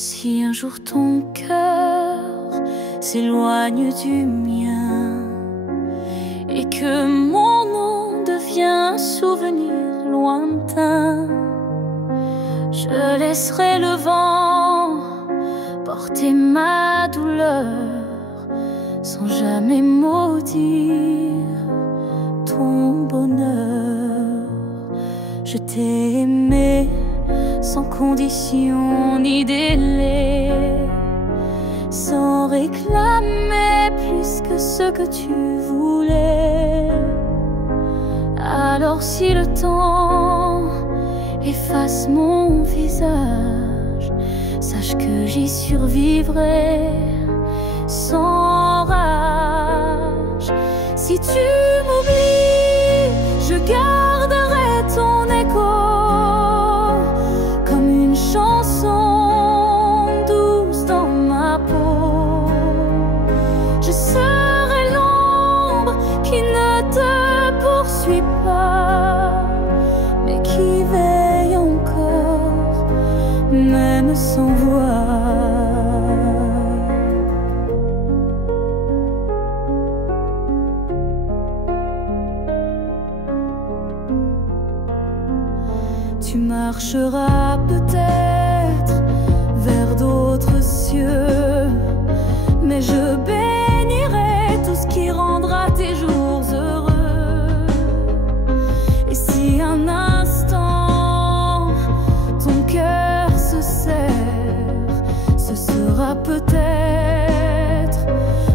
Si un jour ton cœur s'éloigne du mien et que mon nom devient un souvenir lointain, je laisserai le vent porter ma douleur sans jamais maudire ton bonheur. Je t'ai aimé sans condition ni délai, sans réclamer plus que ce que tu voulais. Alors si le temps efface mon visage, sache que j'y survivrai sans rage. Si tu m'oublies, je garderai ton écho comme une chanson douce dans ma peau. Je serai l'ombre qui ne te poursuit pas, mais qui veille encore, même sans voix. Tu marcheras peut-être vers d'autres cieux, mais je bénirai tout ce qui rendra tes jours heureux. Et si un instant ton cœur se serre, ce sera peut-être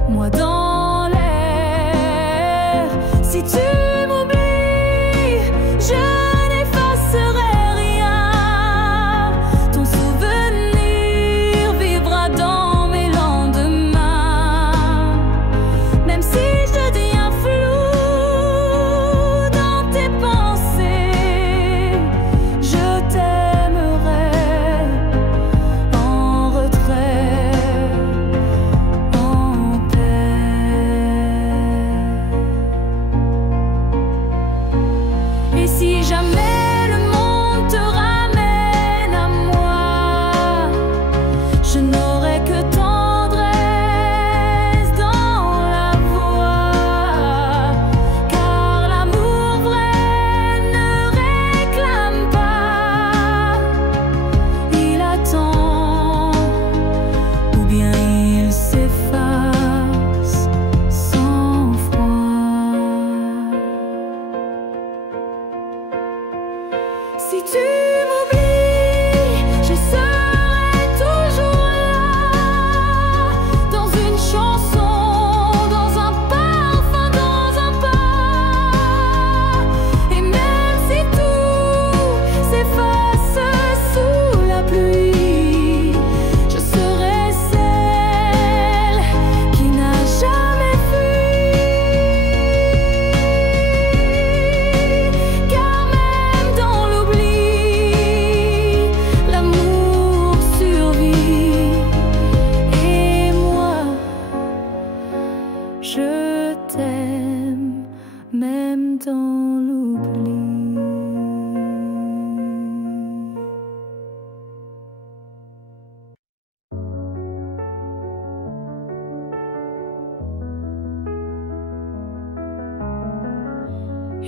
moi dans l'air. Si tu m'oublies, je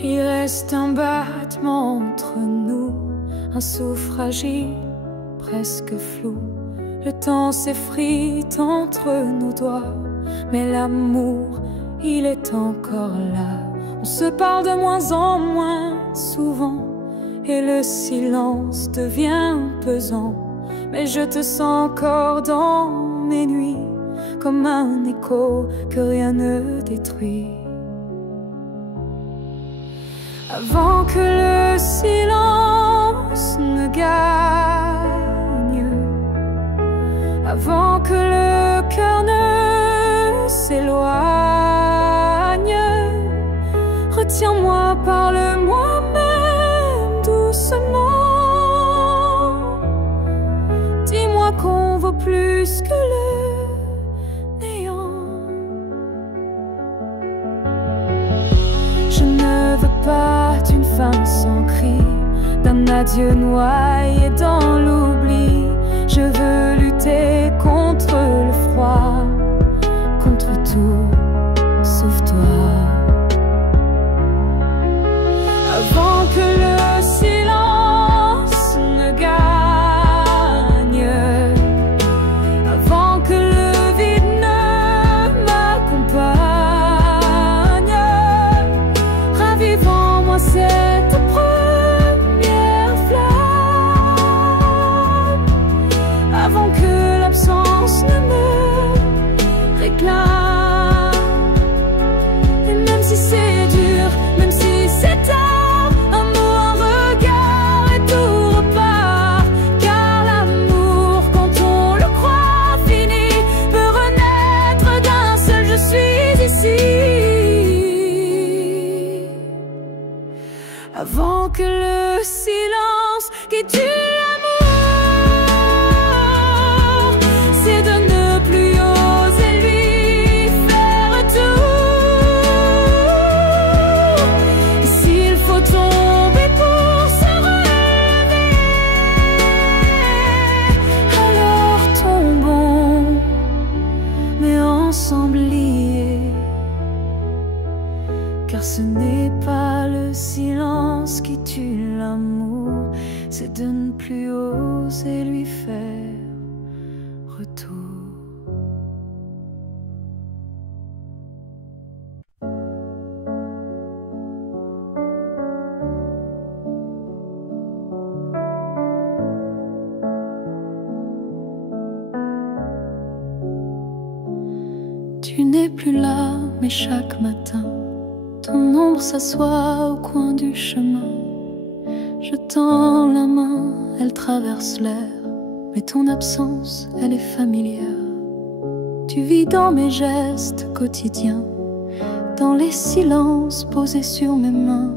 il reste un battement entre nous, un souffle fragile, presque flou. Le temps s'effrite entre nos doigts, mais l'amour, il est encore là. On se parle de moins en moins souvent, et le silence devient pesant. Mais je te sens encore dans mes nuits, comme un écho que rien ne détruit. Avant que le silence ne gagne, avant que le cœur ne s'éloigne, retiens-moi, parle-moi même doucement. Dis-moi qu'on vaut plus que le néant. Je ne veux pas d'une fin sans cri, d'un adieu noyé dans l'oubli. Je veux lutter lutter contre le froid, contre tout, sauf toi. Avant que le silence ne gagne, avant que le vide ne m'accompagne, ravive en moi cette première flamme, avant que l'absence ne me réclame. Et même si c'est dur, même si c'est tard, un mot, un regard et tout repart. Car l'amour, quand on le croit fini, peut renaître d'un seul je suis ici. Avant que le silence qui tue l'amour, c'est de ne plus oser lui faire tout. Et s'il faut tomber pour se relever, alors tombons, mais ensemble liés. Car ce n'est pas le silence qui tue l'amour, c'est de ne plus oser lui faire retour. Tu n'es plus là, mais chaque matin, ton ombre s'assoit au coin du chemin. Je tends la main, elle traverse l'air, mais ton absence, elle est familière. Tu vis dans mes gestes quotidiens, dans les silences posés sur mes mains.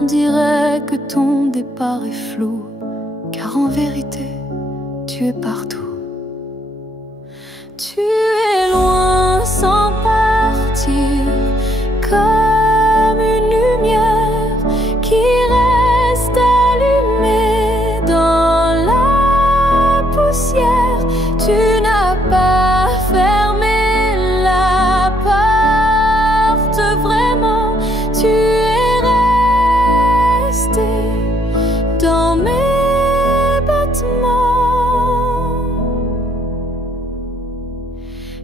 On dirait que ton départ est flou, car en vérité, tu es partout. Tu es loin sans partir, comme une lumière qui reste allumée dans la poussière. Tu n'as pas fermé la porte vraiment, tu es resté dans mes battements.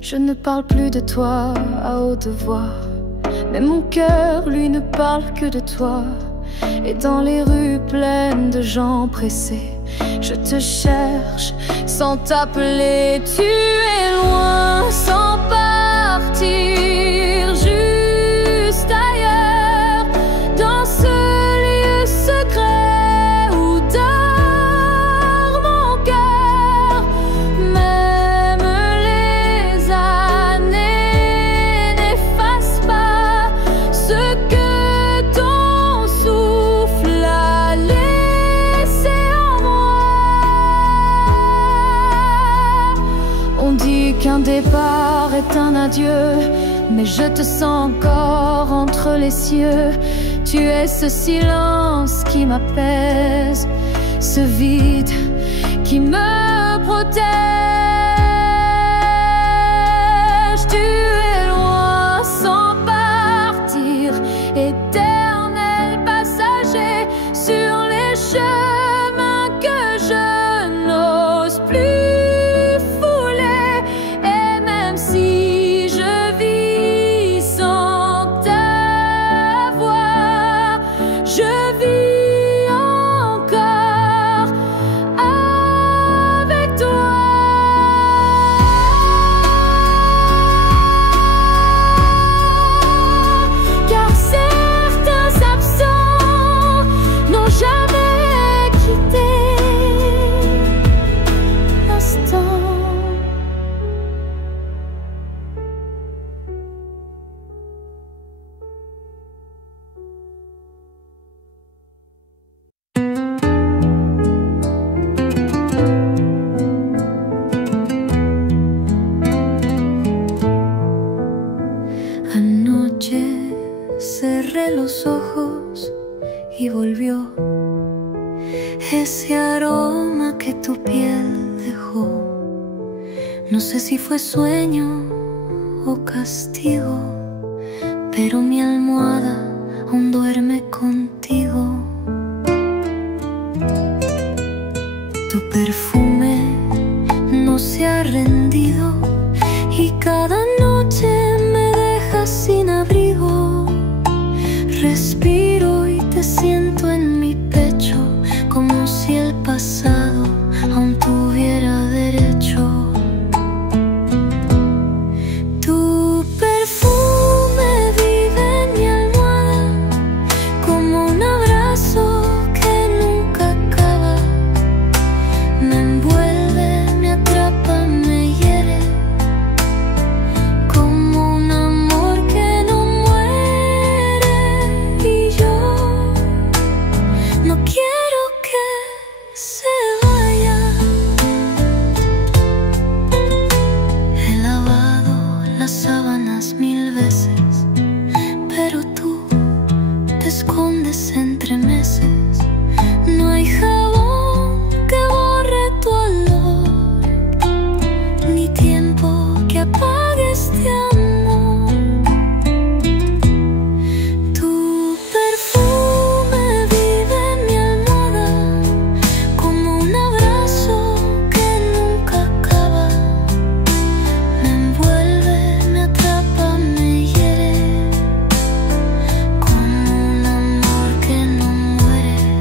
Je ne parle plus de toi à haute voix, mais mon cœur, lui, ne parle que de toi. Et dans les rues pleines de gens pressés, je te cherche sans t'appeler. Tu es loin sans partir, juste ailleurs, dans ce lieu secret où dort mon cœur. Même les années n'effacent pas ce que ton souffle a laissé en moi. On dit qu'un départ est un adieu, mais je te sens encore entre les cieux. Tu es ce silence qui m'apaise, ce vide qui me protège. Tu es loin sans partir, éternel passager sur les chemins que je n'ose plus fouler. Et même si je vis sans ta voix, je vis encore avec toi. Car certains absents n'ont jamais quitté l'instant. Anoche cerré los ojos y volvió ese aroma que tu piel dejó. No sé si fue sueño o castigo, pero mi almohada aún duerme contigo. Tu perfume no se ha rendido y cada noche me dejas sin abrigo. Respiro y te siento en mi pecho, como si el pasado aún tuviera derecho. Tu perfume vive en mi almohada, como un abrazo que nunca acaba. Me envuelve, me atrapa, me hiere, como un amor que no muere. Y yo no quiero que se vaya. He lavado las sábanas 1000 veces, pero tú te escondes entre meses. No hay jabón que borre tu olor, ni tiempo que apague este amor. Tu perfume vive en mi almohada, como un abrazo que nunca acaba. Me envuelve, me atrapa, me hiere, como un amor que no muere.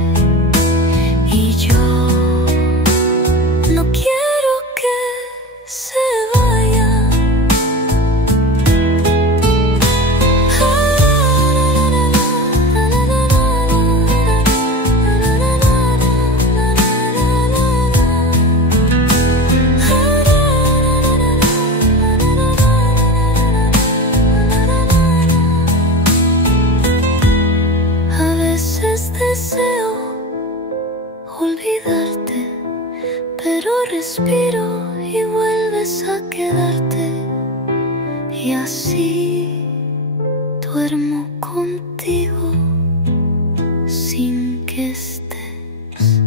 Y yo no quiero que se vaya. A veces deseo olvidarte, pero respiro y vuelves a quedarte. Y así duermo contigo sin que estés.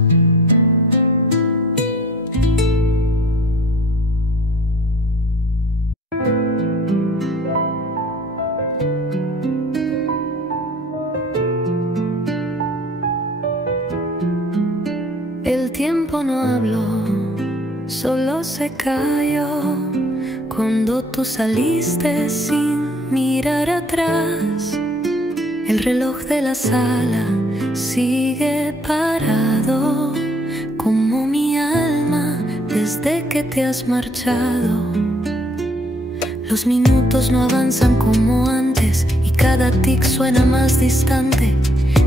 El tiempo no habló, solo se cayó cuando tú saliste sin mirar atrás. El reloj de la sala sigue parado, como mi alma desde que te has marchado. Los minutos no avanzan como antes y cada tic suena más distante.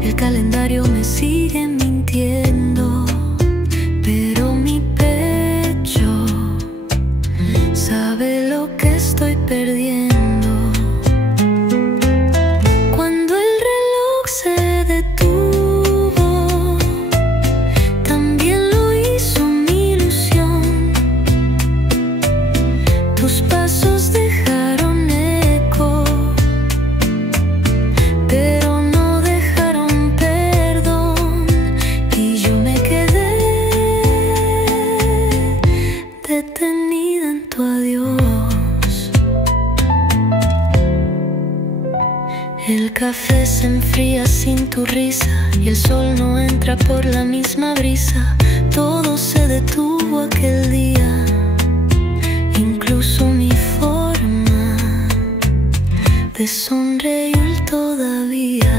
El calendario me sigue mintiendo, pero mi pecho sabe lo que estoy perdiendo. Cuando el reloj se detuvo, también lo hizo mi ilusión. Tus pasos dejaron eco, pero no dejaron perdón. Y yo me quedé detenida en tu adiós. El café se enfría sin tu risa y el sol no entra por la misma brisa. Todo se detuvo aquel día, incluso mi forma de sonreír todavía.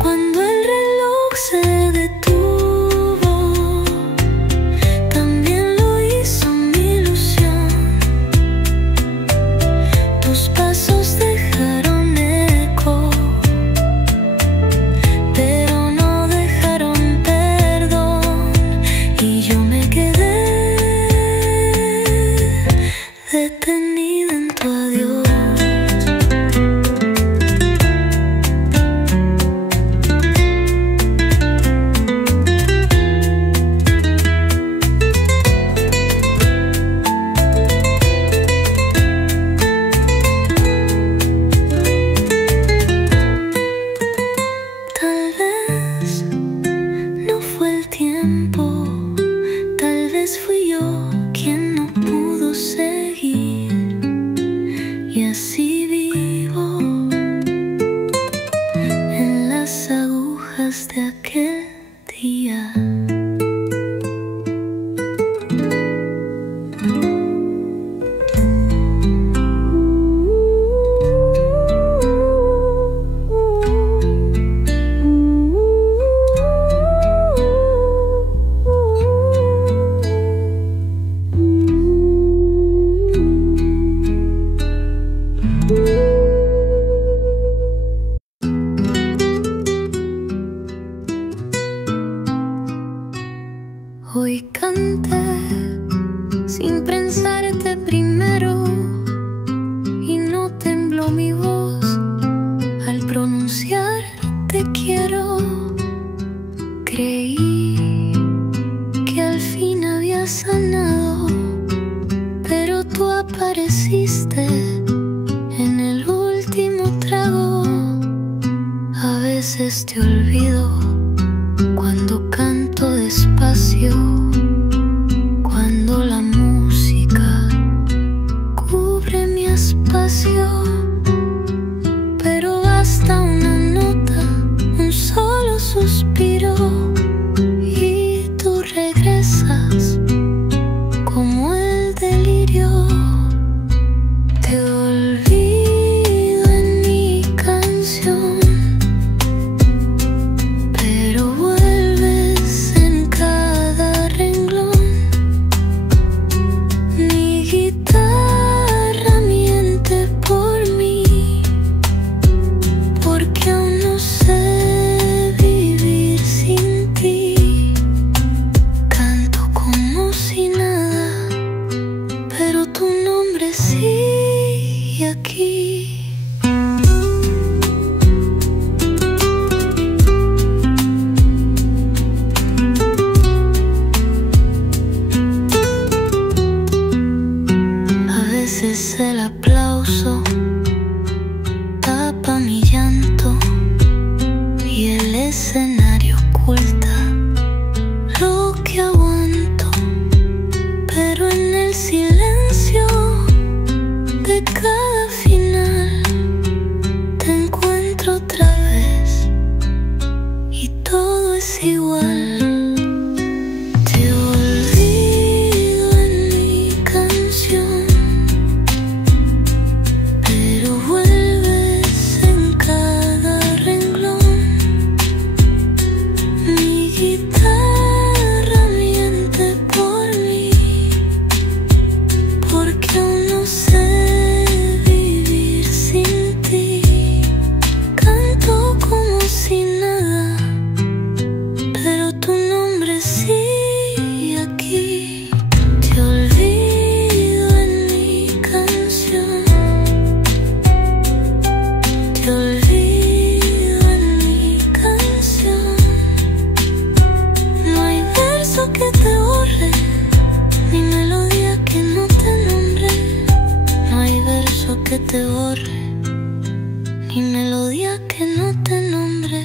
Cuando el reloj se detuvo, también lo hizo mi ilusión. Tus pasos dejaron eco, pero no dejaron perdón. Y yo me quedé detenida en tu adiós. Tal vez no fue el tiempo, tal vez fui yo apareciste en el último trago. A veces te olvido cuando canto despacio, cuando la música cubre mi espacio. Pero basta una nota, un solo suspiro, y tú regresas como el delirio. Te olvido en mi canción, pero vuelves en cada renglón. Mi guitarra miente por mí, porque aún no sé vivir sin ti. Canto como si nada, pero tu nombre sigue aquí. A veces el aplauso tapa mi llanto y el escenario oculta lo que aguanto, pero en el silencio de cada final te encuentro otra vez y todo es igual. Te olvido en mi canción, pero vuelves en cada renglón. Mi guitarra miente por mí, porque aún no sé vivir sin ti. Canto como si nada, pero tu nombre sigue aquí. Te olvido en mi canción, te olvido en mi canción. No hay verso que te borre, ni melodía que no te nombre. No hay verso que te borre, ni melodía que no te nombre.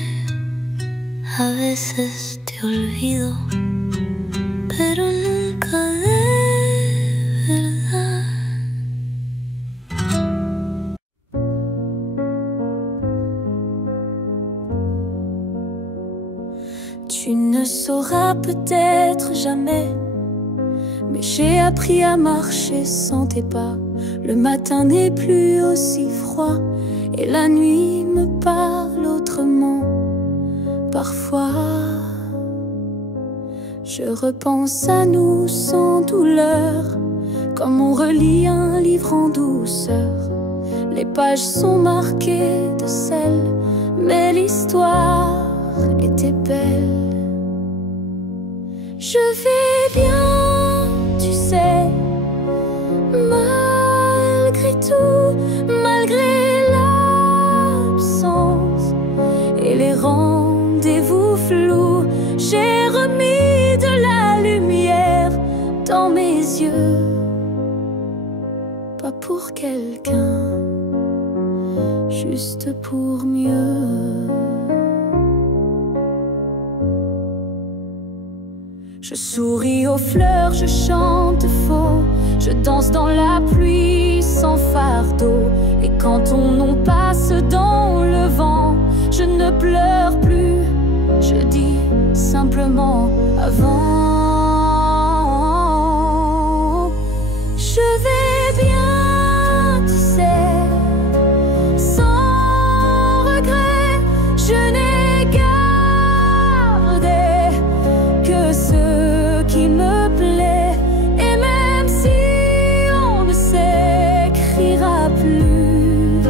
A veces te olvido, pero nunca de verdad. Tu ne sauras peut-être jamais, mais j'ai appris à marcher sans tes pas. Le matin n'est plus aussi froid et la nuit me parle autrement. Parfois, je repense à nous sans douleur, comme on relit un livre en douceur. Les pages sont marquées de sel, mais l'histoire était belle. Je vais bien, tu sais, malgré tout, malgré l'absence et les rendez-vous flous. J'ai remis de la lumière dans mes yeux, pas pour quelqu'un, juste pour mieux. Je souris aux fleurs, je chante faux, je danse dans la pluie sans fardeau. Et quand on passe dans le vent, je ne pleure plus, je dis simplement avant. Je vais bien, tu sais, sans regret, je n'ai gardé que ce qui me plaît. Et même si on ne s'écrira plus,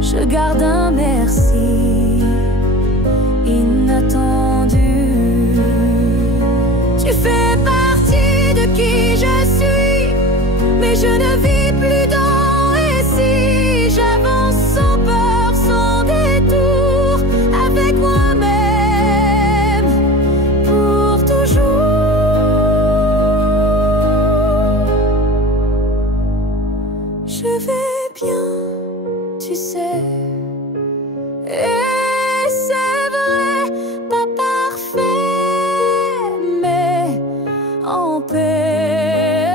je garde un merci inattendu. Tu fais partie de qui je suis, mais je ne vis plus dans et si. J'avance sans peur, sans détour, avec moi-même pour toujours. je vais bien, tu sais. Et c'est vrai, pas parfait, mais en paix.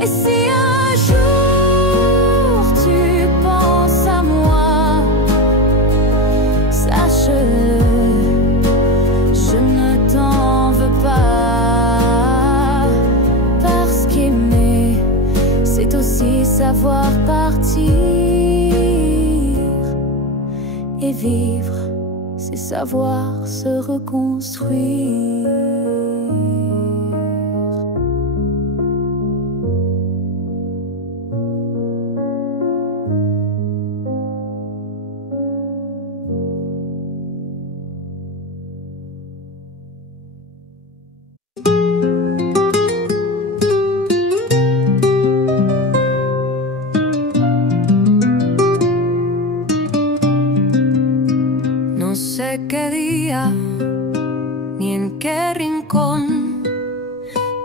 Et si un jour tu penses à moi, sache-le, je ne t'en veux pas. Parce qu'aimer, c'est aussi savoir partir. Et vivre, c'est savoir se reconstruire. No sé qué día ni en qué rincón,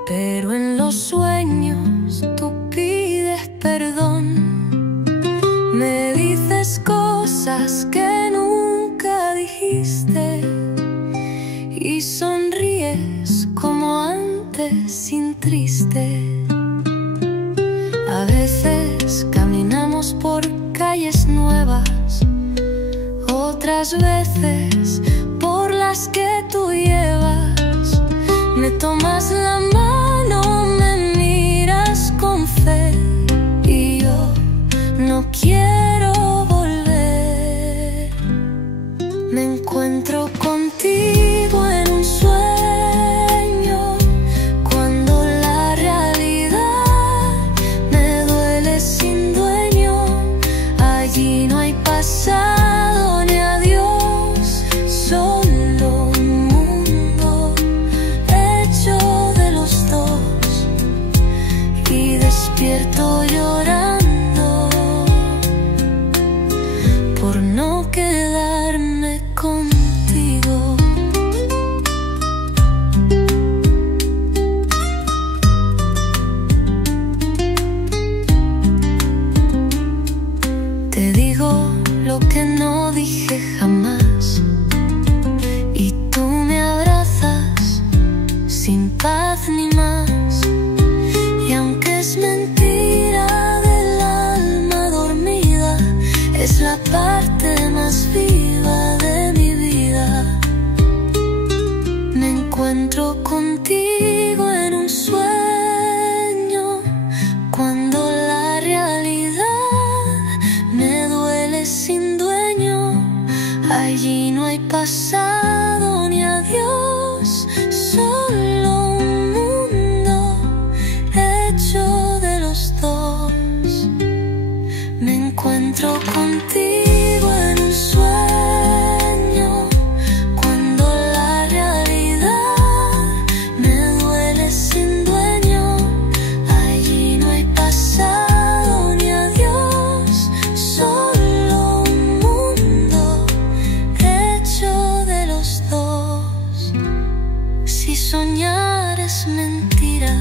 pero en los sueños tú pides perdón. Me dices cosas que nunca dijiste y sonríes como antes sin triste. A veces caminamos por calles nuevas, otras veces por las que tú llevas. Me tomas la mano, me miras con fe y yo no quiero volver. Me encuentro contigo en un sueño, cuando la realidad me duele sin dueño. Allí no hay pasado. Despierto llorando por no quedarme contigo. Te digo lo que no dije jamás y tú me abrazas sin paz ni más. Y aunque es mentira del alma dormida, es la parte más viva de mi vida. Me encuentro contigo en un sueño, cuando la realidad me duele sin dueño. Allí no hay pasado ni adiós, solo un mundo hecho de los dos. Me encuentro contigo en un sueño, cuando la realidad me duele sin dueño. Allí no hay pasado ni adiós, solo un mundo hecho de los dos. Si soñar es mentira,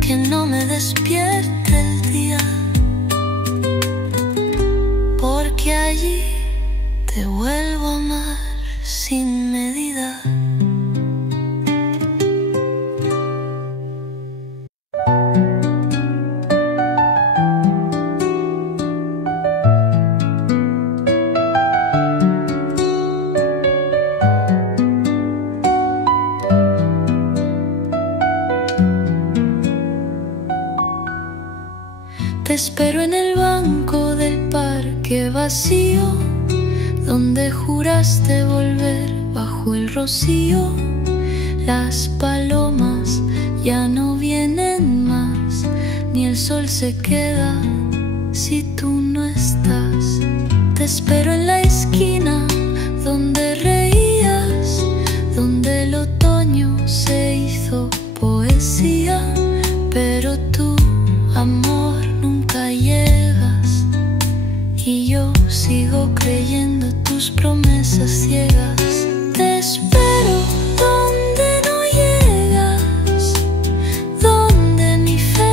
que no me despierte el día, porque allí te vuelvo a amar sin medida. Te espero en el banco del parque vacío, donde juraste volver bajo el rocío. Las palomas ya no vienen más, ni el sol se queda si tú no estás. Te espero en la esquina donde reías, donde el otoño se hizo poesía, pero tú, amor, nunca llegas, y yo sigo creyendo tus promesas ciegas. Te espero donde no llegas, donde mi fe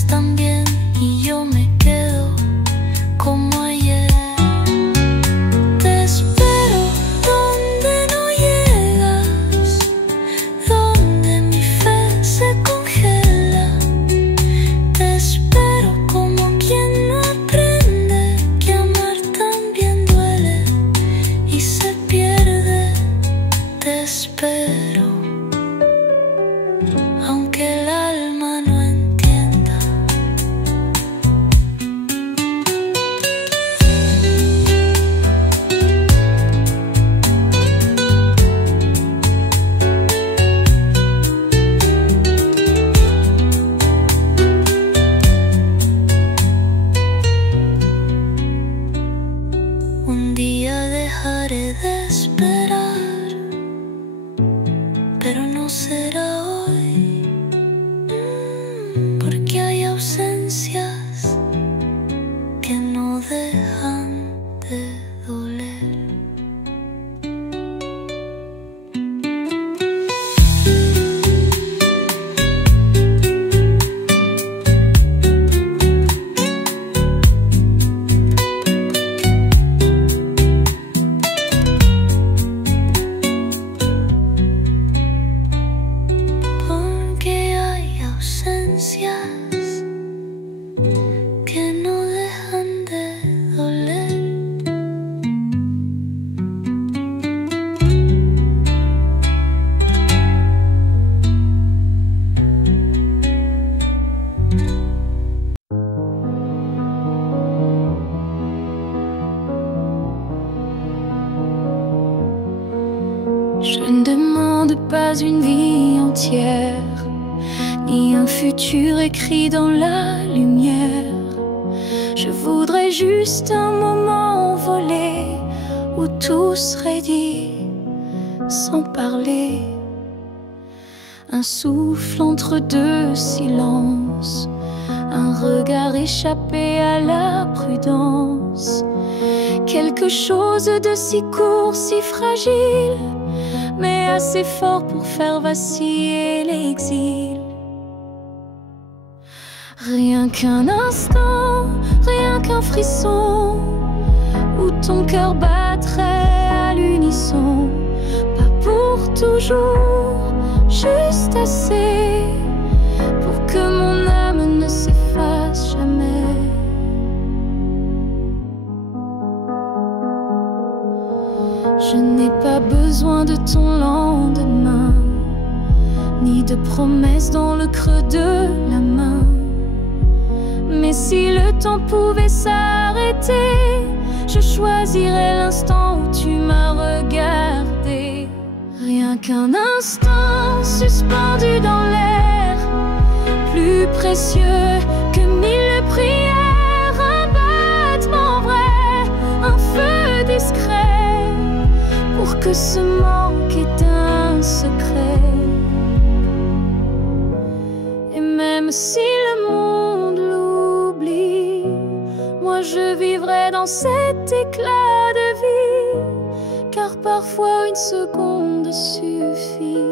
están bien y yo me quedo como ayer. Te espero donde no llegas, donde mi fe se congela. Te espero como quien no aprende que amar también duele y se pierde. Te espero aunque el alma no entienda. Un día dejaré de esperar, pero no será hoy, porque hay ausencias que no dejan de doler. Porque hay ausencias que no dejan de doler. Je ne demande pas une vie entière, ni un futur écrit dans la lumière. Je voudrais juste un moment envolé où tout serait dit sans parler. Un souffle entre deux silences, un regard échappé à la prudence. Quelque chose de si court, si fragile, mais assez fort pour faire vaciller l'exil. Rien qu'un instant, rien qu'un frisson, où ton cœur battrait à l'unisson. Pas pour toujours, juste assez pour que mon âme ne s'efface jamais. Je n'ai pas besoin de ton lendemain, ni de promesses dans le creux de la main. Mais si le temps pouvait s'arrêter, je choisirais l'instant où tu m'as regardé. Rien qu'un instant suspendu dans l'air, plus précieux que 1000 prières. Un battement vrai, un feu discret, pour que ce manque ait un secret. Et même si le monde l'oublie, moi je vivrai dans cet éclat de vie, car parfois une seconde suffit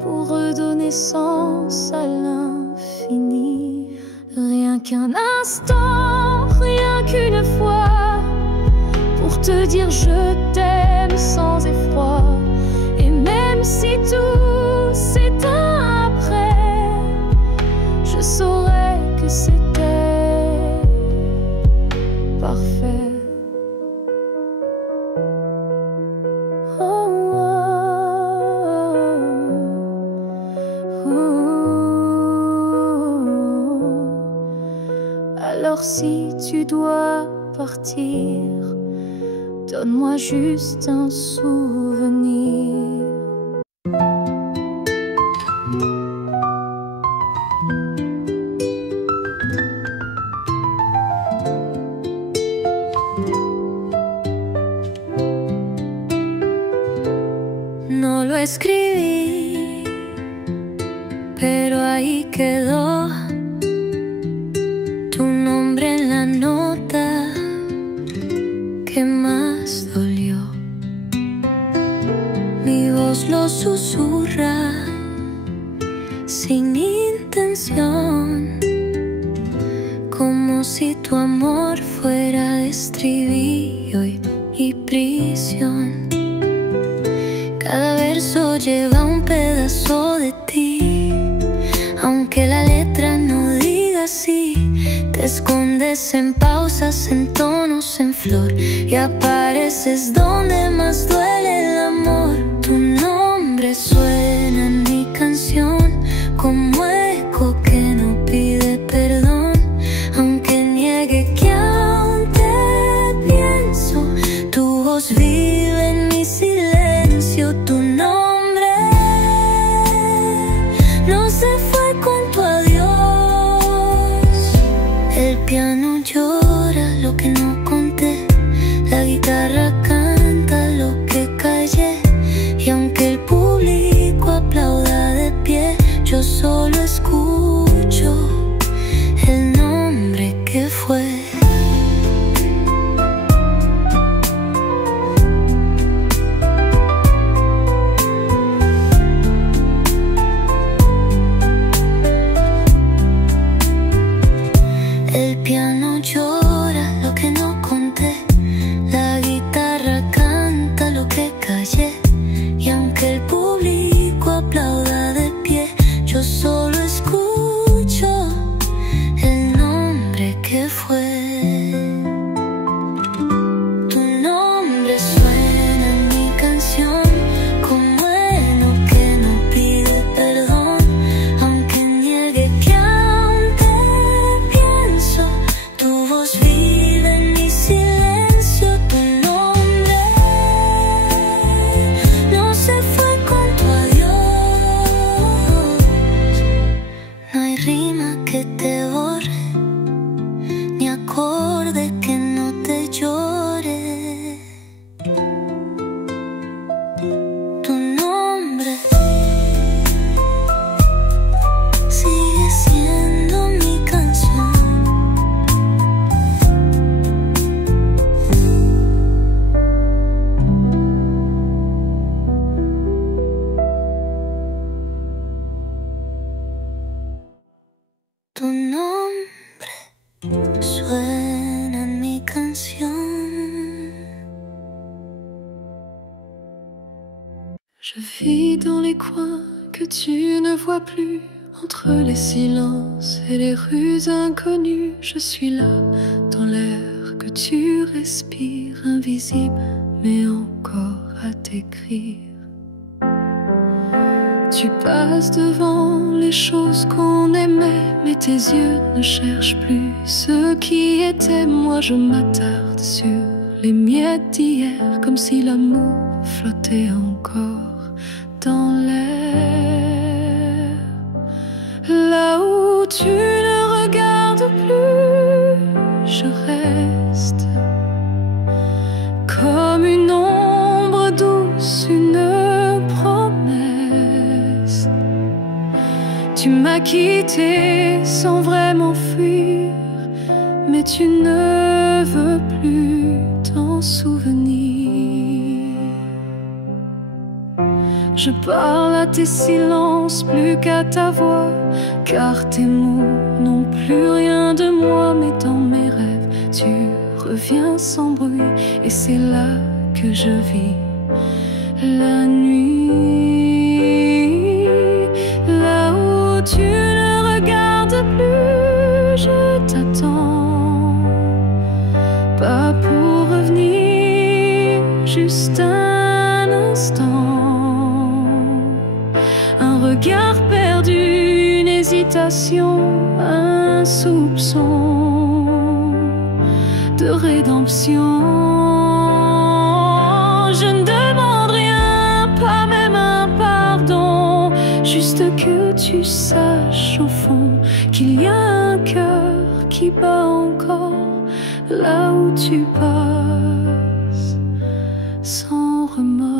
pour redonner sens à l'infini. Rien qu'un instant, rien qu'une fois, pour te dire je t'aime sans effroi. Et même si tout s'éteint après, je saurais que c'était parfait. Oh, oh, oh. Alors si tu dois partir, donne-moi juste un souvenir. No lo escribí, pero ahí quedó tu nombre en la nota que más dolió. Mi voz lo susurra sin intención, como si tu amor fuera estribillo y prisión. Cada verso lleva un pedazo de ti, aunque la letra no diga así. Te escondes en pausas, en tonos, en flor, y apareces donde más duele el amor. Tu nombre suena en mi canción como eco que no pide perdón, aunque niegue que aún te pienso. Tu voz vive en mi silencio. Tu nombre no se fue con tu adiós. El piano llora lo que no conté, la guitarra canta lo que callé, y aunque el público aplauda de pie, yo solo escucho el nombre que fue. El piano llora lo que no conté, la guitarra canta lo que callé, y aunque el público aplauda de pie, yo solo escucho el nombre que fue. Tu nombre suena en mi canción como heno que no pide perdón, aunque niegue que aún te pienso. Tu voz vive en mi silencio. Tu nombre no se fue con tu adiós. No hay rima que te borre, ni acorde que no te llore. Tu nombre sigue siendo mi canción. Tu nombre suena en mi canción. Je vis dans les coins que tu ne vois plus, entre les silences et les rues inconnues. Je suis là, dans l'air que tu respires, invisible mais encore à t'écrire. Tu passes devant les choses qu'on aimait, mais tes yeux ne cherchent plus ce qui était. Moi je m'attarde sur les miettes d'hier, comme si l'amour flottait encore dans l'air. Là où tu ne regardes plus, je reste comme une ombre douce, une promesse. Tu m'as quitté sans vraiment fuir, mais tu ne veux plus t'en souvenir. Je parle à tes silences plus qu'à ta voix, car tes mots n'ont plus rien de moi. Mais dans mes rêves, tu reviens sans bruit, et c'est là que je vis la nuit. Là où tu ne regardes plus, je t'attends, pas pour revenir, juste un instant. Un regard perdu, une hésitation, un soupçon de rédemption. Je ne demande rien, pas même un pardon, juste que tu saches au fond qu'il y a un cœur qui bat encore là où tu passes sans remords.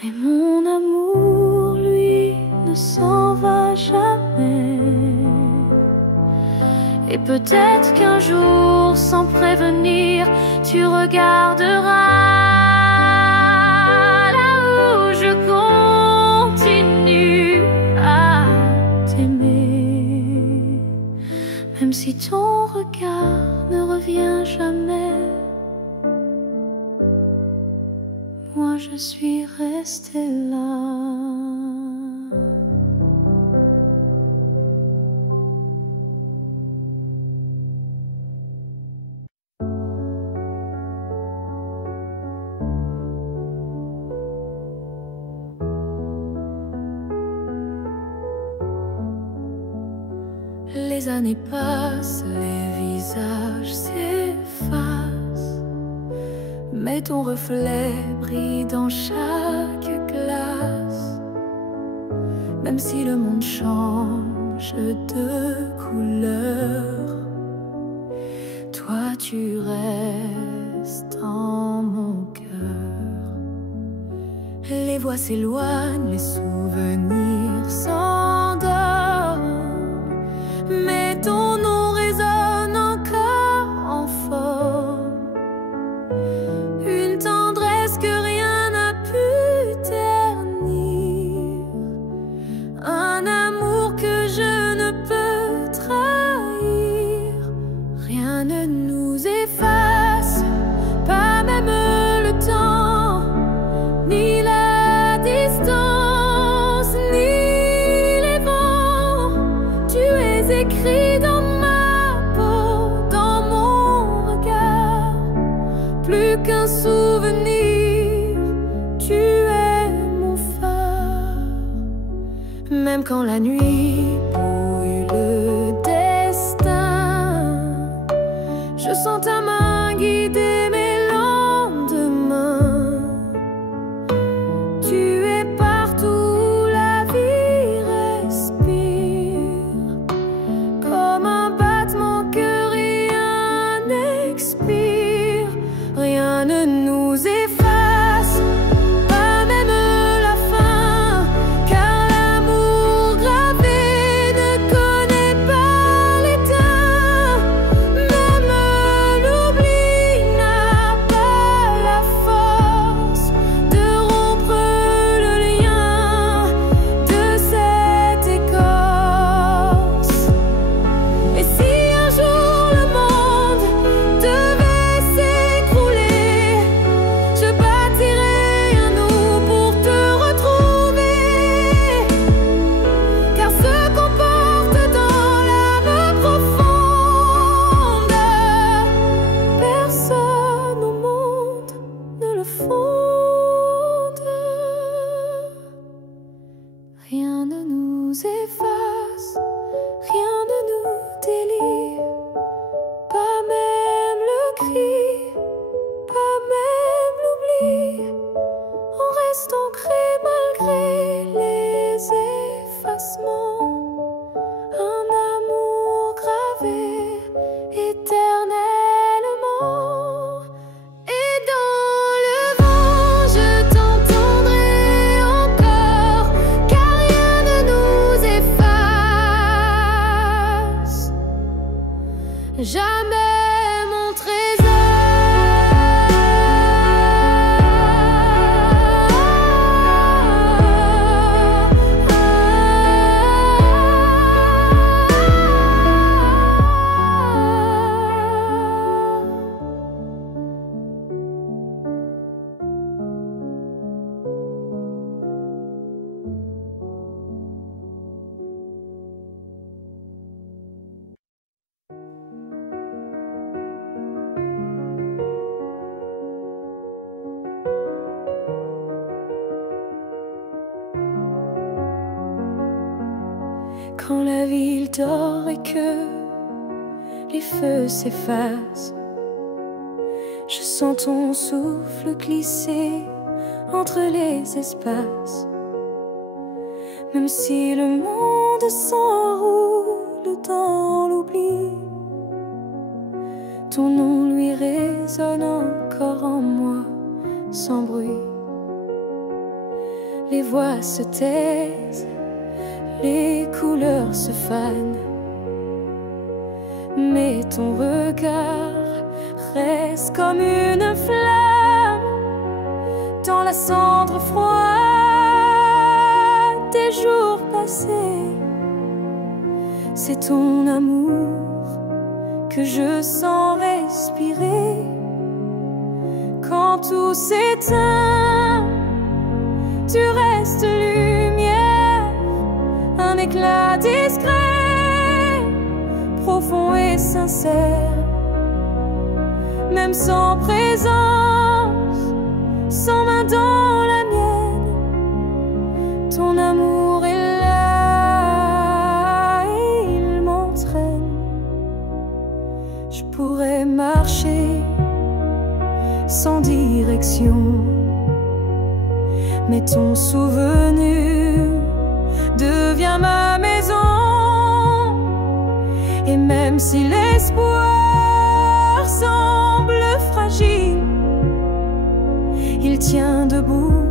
Mais mon amour, lui, ne s'en va jamais. Et peut-être qu'un jour, sans prévenir, tu regarderas là où je continue à t'aimer. Même si ton regard ne revient jamais, moi je suis restée là. Les années passent, les visages s'effacent, mais ton reflet brille dans chaque glace. Même si le monde change de couleur, toi tu restes en mon cœur. Les voix s'éloignent, les souvenirs s'endorment, mais ton nom résonne encore en forme. Une tendresse que rien n'a pu ternir, un amour que je ne peux trahir. Rien ne nous efface, pas même le temps, ni la distance, ni les vents. Tu es écrit dans ma peau, dans mon regard, plus qu'un souvenir, tu es mon phare. Même quand la nuit brouille le destin, je sens ta main guider mes lendemains. Tu es partout où la vie respire, comme un battement que rien n'expire. Rien ne nous efface, pas même la fin, car l'amour gravé ne connaît pas l'éteint. Même l'oubli n'a pas la force de rompre le lien de cette écorce. Et si un jour le monde devait s'écrouler, je bâtirai un nous pour te retrouver, car ce qu'on porte dans l'âme profonde, personne au monde ne le fonde. Rien ne nous efface, rien ne nous délie, pas même le cri, pas même l'oubli. On reste ancré malgré les effacements, un amour gravé éternellement. Et dans le vent, je t'entendrai encore, car rien ne nous efface. Jamais mon Quand la ville dort et que les feux s'effacent, je sens ton souffle glisser entre les espaces. Même si le monde s'enroule dans l'oubli, ton nom lui résonne encore en moi, sans bruit. les voix se taisent, les couleurs se fanent, mais ton regard reste comme une flamme dans la cendre froide des jours passés. C'est ton amour que je sens respirer quand tout s'éteint. Tu restes lumière, un éclat discret, profond et sincère. Même sans présence, sans main dans la mienne, ton amour est là et il m'entraîne. Je pourrais marcher sans direction, mais ton souvenir devient ma maison. Et même si l'espoir semble fragile, il tient debout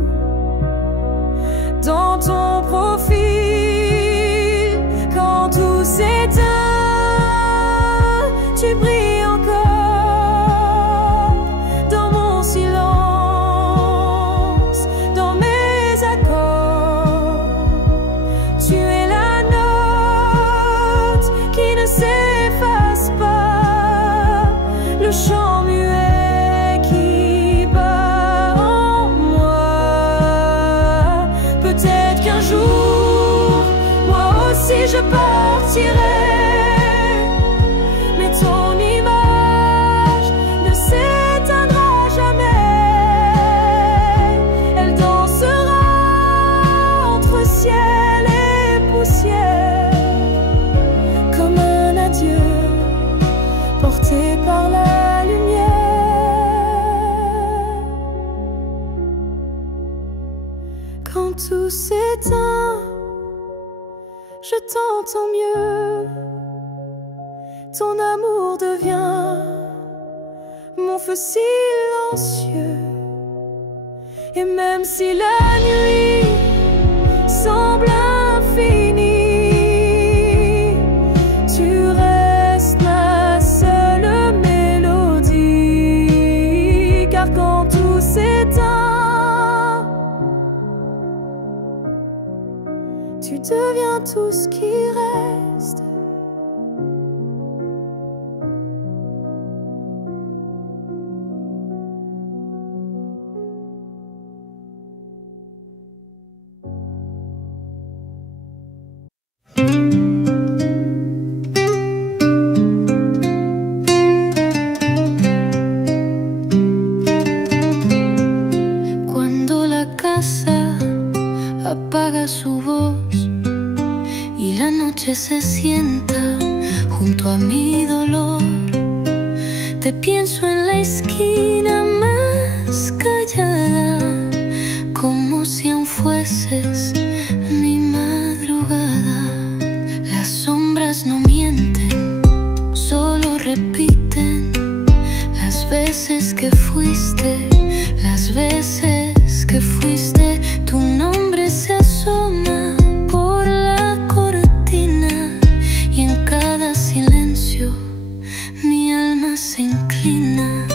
dans ton profil. Quand tout s'éteint, tu brilles encore dans mon silence, dans mes accords. Tu es la note qui ne s'efface pas, le chant muet qui bat en moi. Peut-être qu'un jour, moi aussi je partirai, mais ton image ne s'éteindra jamais. Elle dansera entre ciel et poussière, comme un adieu porté par la lumière. Quand tout s'éteint, je t'entends mieux. Ton amour devient mon feu silencieux. Et même si la nuit semble infinie, tu restes ma seule mélodie. Car quand tout s'éteint, tu deviens tout ce qui reste. Cuando la casa apaga su voz y la noche se sienta junto a mi dolor, te pienso en la esquina más callada, como si aún fueses mi madrugada. Las sombras no mienten, solo repiten las veces que fuiste, las veces que fuiste. Tu nombre se asoma por la cortina y en cada silencio mi alma se inclina.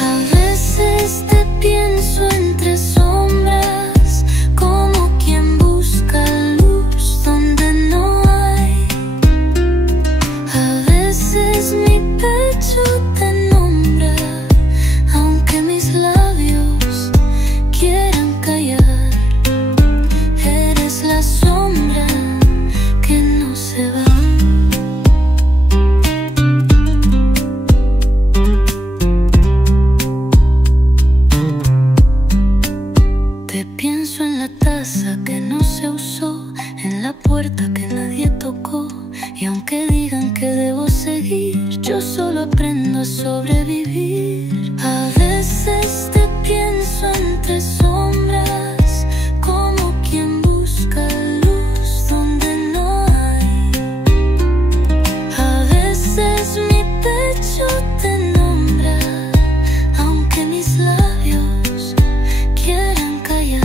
A veces te pienso entre sombras, como quien busca luz donde no hay. A veces mi pecho te nombra, aunque mis labios quieran callar. Eres la sombra que no se va. Te pienso en la taza que no se usó, en la puerta que nadie tocó. Y aunque digan que debo seguir, yo solo aprendo a sobrevivir. A veces te pienso entre sombras, como quien busca luz donde no hay. A veces mi pecho te nombra, aunque mis labios quieran callar.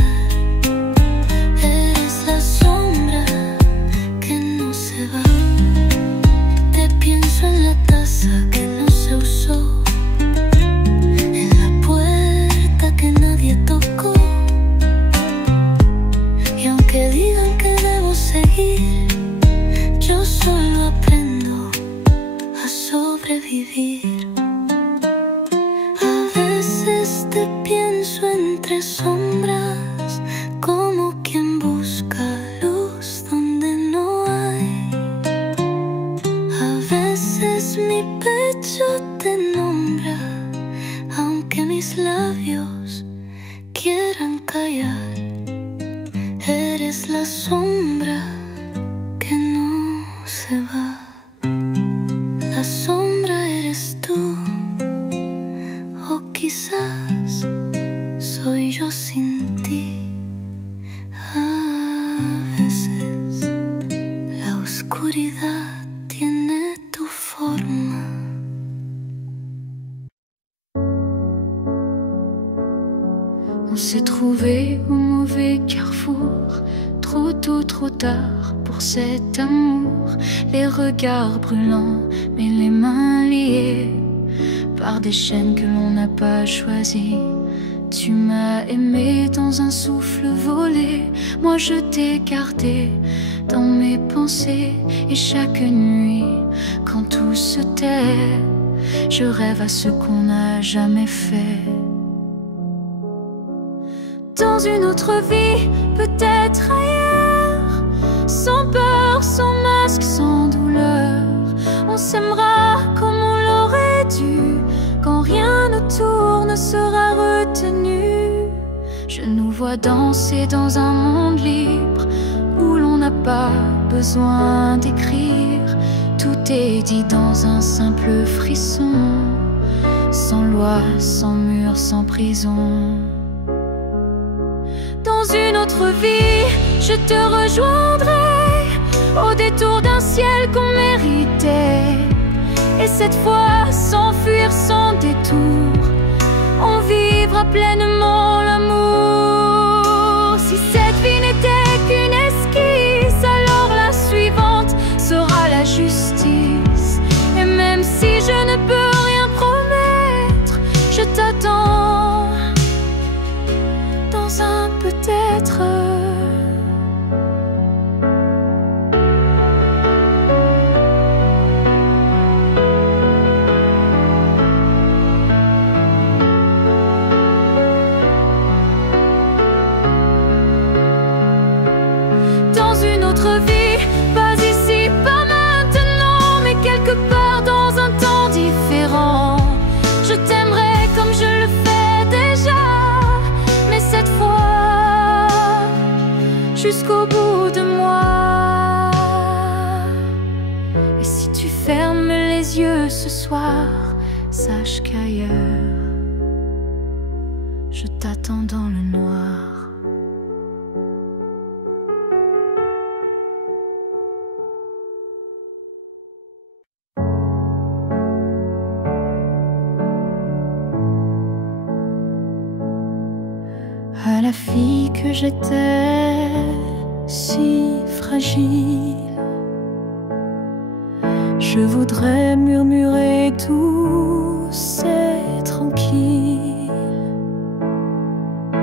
sombras, como quien busca luz donde no hay. A veces mi pecho te nombra, aunque mis labios quieran callar. Eres la sombra que no se va. La sombra eres tú, o quizás soy yo sin ti. A veces la oscuridad tiene tu forma. On s'est trouvé au mauvais carrefour, trop tôt, trop tard pour cet amour. Les regards brûlants, mais les mains liées par des chaînes que l'on n'a pas choisies. Tu m'as aimé dans un souffle volé, moi je t'ai gardé dans mes pensées. Et chaque nuit, quand tout se tait, je rêve à ce qu'on n'a jamais fait. Dans une autre vie, peut-être ailleurs, sans peur, sans masque, sans douleur, on s'aimera comme on l'aurait dû, quand rien autour ne sera retenu. Je nous vois danser dans un monde libre, où l'on n'a pas besoin d'écrire. Tout est dit dans un simple frisson, sans loi, sans mur, sans prison. Dans une autre vie, je te rejoindrai au détour d'un ciel qu'on méritait. Et cette fois, sans fuir, sans détour, on vivra pleinement l'amour. Si cette vie n'était qu'une esquisse, alors la suivante sera la justice. Et même si je ne peux rien promettre, je t'attends dans un peut-être. Dans une autre vie, pas ici, pas maintenant, mais quelque part dans un temps différent. Je t'aimerai comme je le fais déjà, mais cette fois jusqu'au bout de moi. Et si tu fermes les yeux ce soir, sache qu'ailleurs je t'attends dans le noir. À la fille que j'étais, si fragile, je voudrais murmurer douce et tranquille.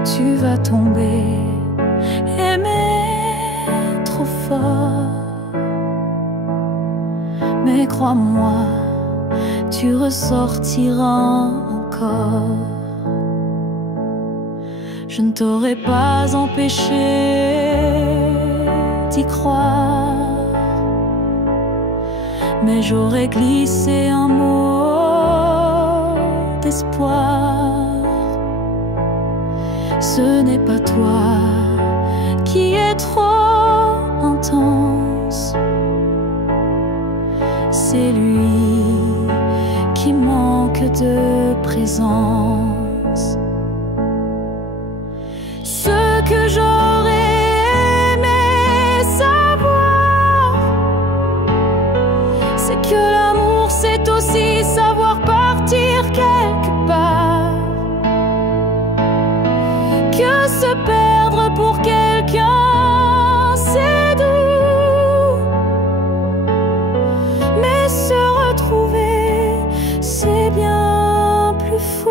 Tu vas tomber, aimer trop fort, mais crois-moi, tu ressortiras encore. Je ne t'aurais pas empêché d'y croire, mais j'aurais glissé un mot d'espoir. Ce n'est pas toi qui es trop intense, c'est lui qui manque de présence. Ce que j'aurais aimé savoir, c'est que l'amour c'est aussi savoir partir quelque part, que se perdre pour quelqu'un c'est doux, mais se retrouver c'est bien plus fou.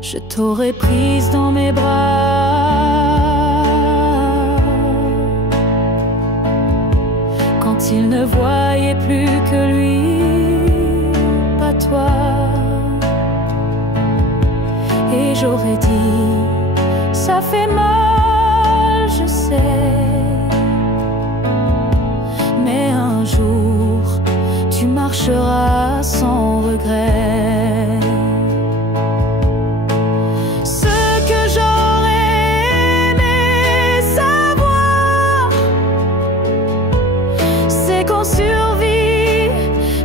Je t'aurais prise dans mes bras quand il ne voyait plus que lui, pas toi. Et Et j'aurais dit, ça fait mal, je sais, mais un jour tu marcheras sans regret. Ce que j'aurais aimé savoir, c'est qu'on survit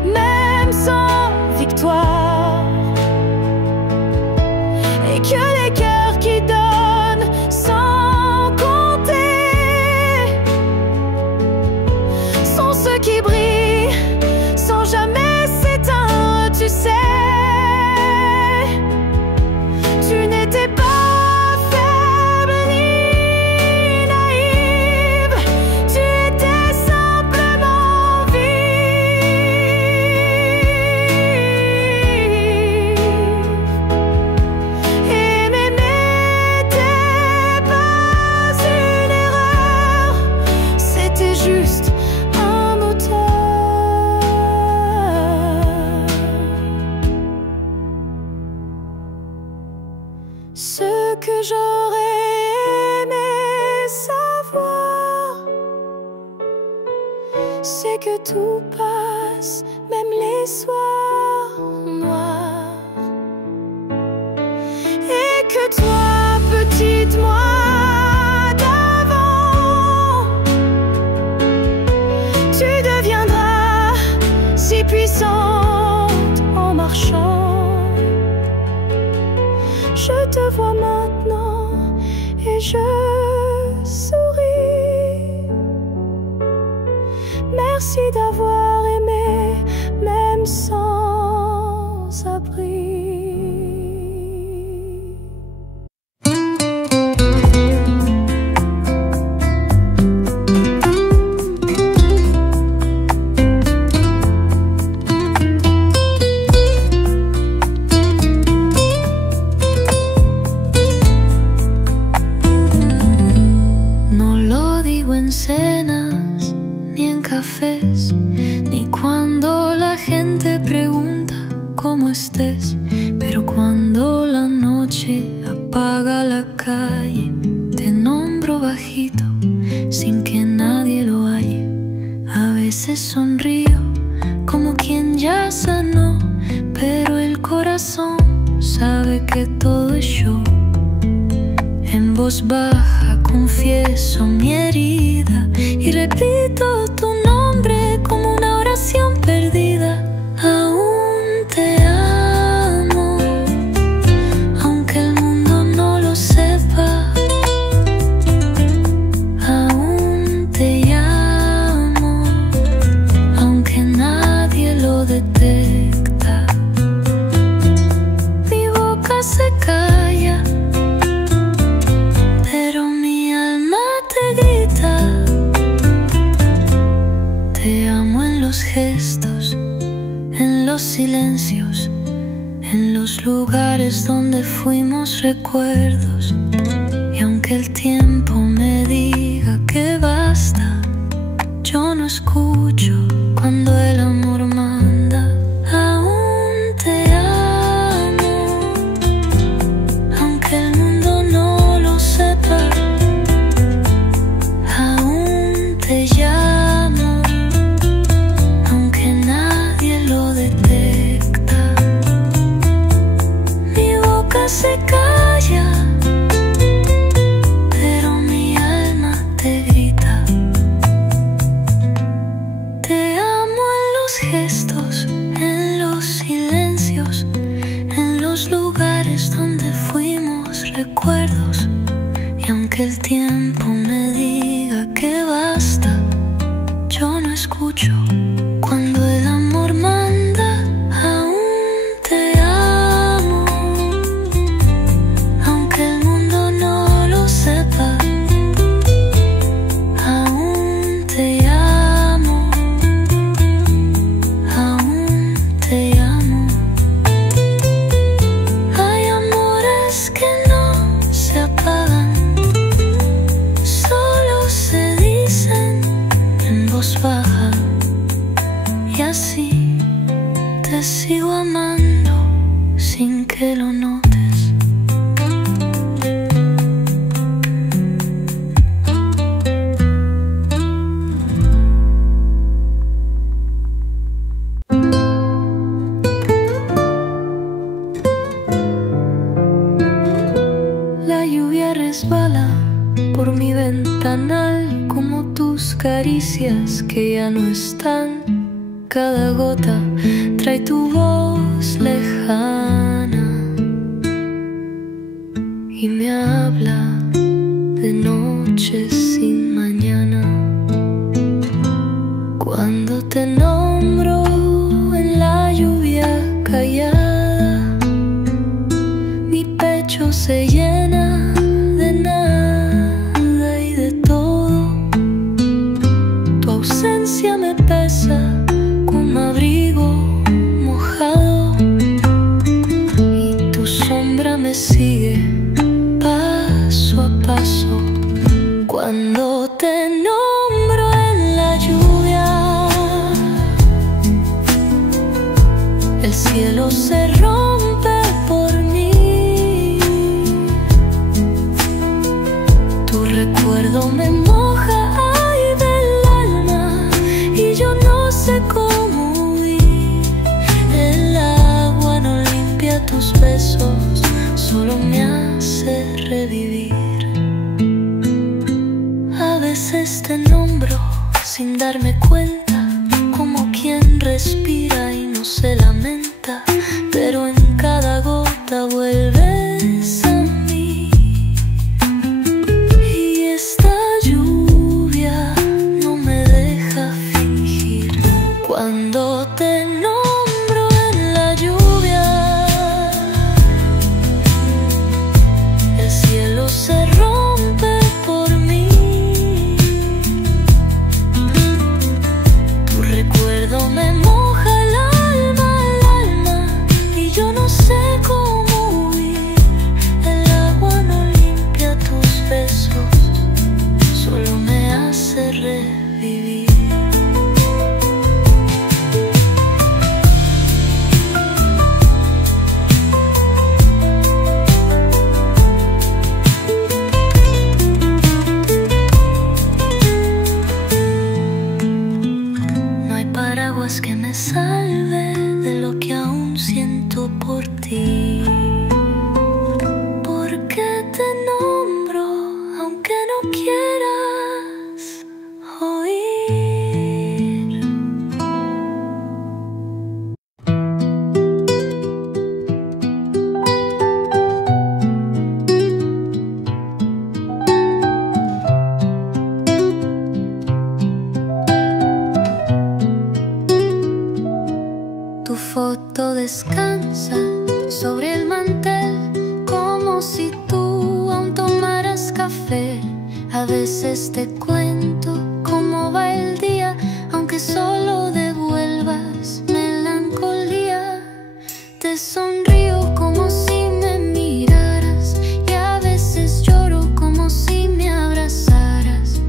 même sans victoire, et que les cœurs qui donnent sans compter sont ceux qui brillent sans jamais s'éteindre. Tu sais, tu n'étais pas faible ni naïve, tu étais simplement vive. Aimer n'était pas une erreur, c'était juste un moteur. Ce que j'aurais aimé savoir, c'est que tout passe, même les soirs noirs, et que toi, petite moi d'avant, tu deviendras si puissante en marchant. Je te vois maintenant et je souris. Merci d'avoir aimé, même sans abri. No lo digo en cenas, ni en cafés, ni cuando la gente pregunta cómo estés. Pero cuando la noche apaga la calle, te nombro bajito, sin que nadie lo halle. A veces sonrío, como quien ya sanó, pero el corazón sabe que todo es show. En voz baja confieso mi herida y repito tu nombre como una oración perdida. Aún te amo, aunque el mundo no lo sepa. Aún te llamo, aunque nadie lo detecta. Mi boca se calla, pero mi alma te grita. Te amo en los gestos, en los silencios, en los lugares donde fuimos recuerdos. Y aunque el tiempo me diga que basta, yo no escucho cuando el amor manda. Aún te amo, aunque el mundo no lo sepa. Aún te llamo, aunque nadie lo detecta. Mi boca se calla, pero mi alma te grita. Te amo en los gestos, en los silencios, en los lugares donde fuimos recuerdos. Y aunque el tiempo me diga que basta, yo no escucho cuando el amor manda. Aún te amo, aunque el mundo no lo sepa. Aún te amo, aún te amo. Hay amores que no se apagan, resbala por mi ventanal, como tus caricias que ya no están. Cada gota trae tu voz lejana y me habla de noches sin mañana. Cuando te nombro en la lluvia callada, mi pecho se llena de nada y de todo. Tu ausencia me pesa como abrigo mojado y tu sombra me sigue paso a paso. Cuando te nombro en la lluvia, el cielo se rompe por mí. Tu recuerdo me moja ay del alma y yo no sé cómo huir. El agua no limpia tus besos, solo me hace revivir. A veces te nombro sin darme cuenta, como quien respira y no se lamenta, pero en cada gota vuelves a mí. Y esta lluvia no me deja fingir. Cuando te nombro en la lluvia, el cielo se rompe por mí. Tu recuerdo me moja el alma y yo no sé cómo huir. El agua no limpia tus besos, solo me hace revivir. No hay paraguas que me salve de lo que aún siento por ti. Porque te nombro aunque no quieras oír. Tu foto descansa sobre el mantel, como si tú aún tomaras café. A veces te cuento cómo va el día, aunque solo devuelvas melancolía. Te sonrío como si me miraras y a veces lloro como si me abrazaras.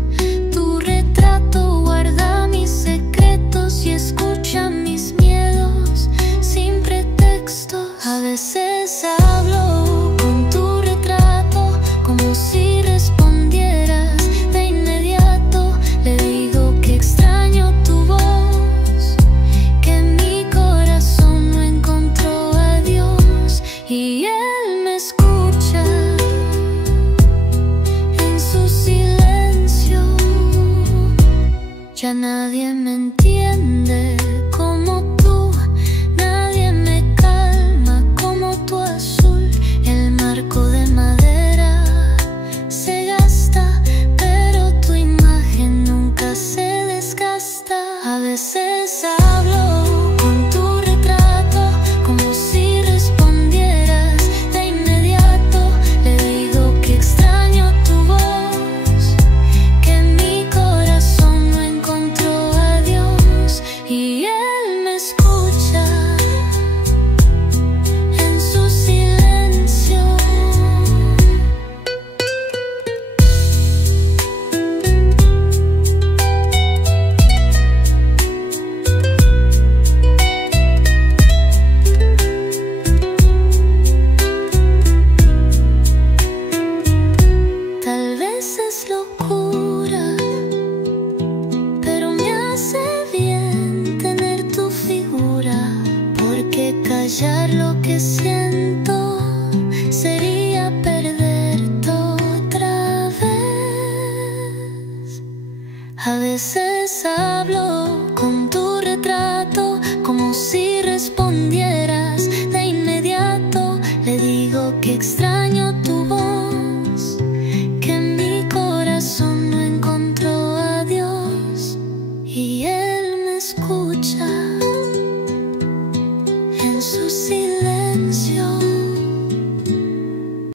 Tu retrato guarda mis secretos y escucha mis miedos sin pretextos. A veces hablo con tu retrato como si respondieras de inmediato. Le digo que extraño tu voz, que mi corazón no encontró a Dios y él me escucha en su silencio. Ya nadie me entiende como tú, nadie me calma como tu azul. El marco de madera se gasta, pero tu imagen nunca se desgasta. A veces hablo con tu retrato como si respondieras de inmediato. Le digo que extraño tu voz, que mi corazón no encontró a Dios y escucha en su silencio.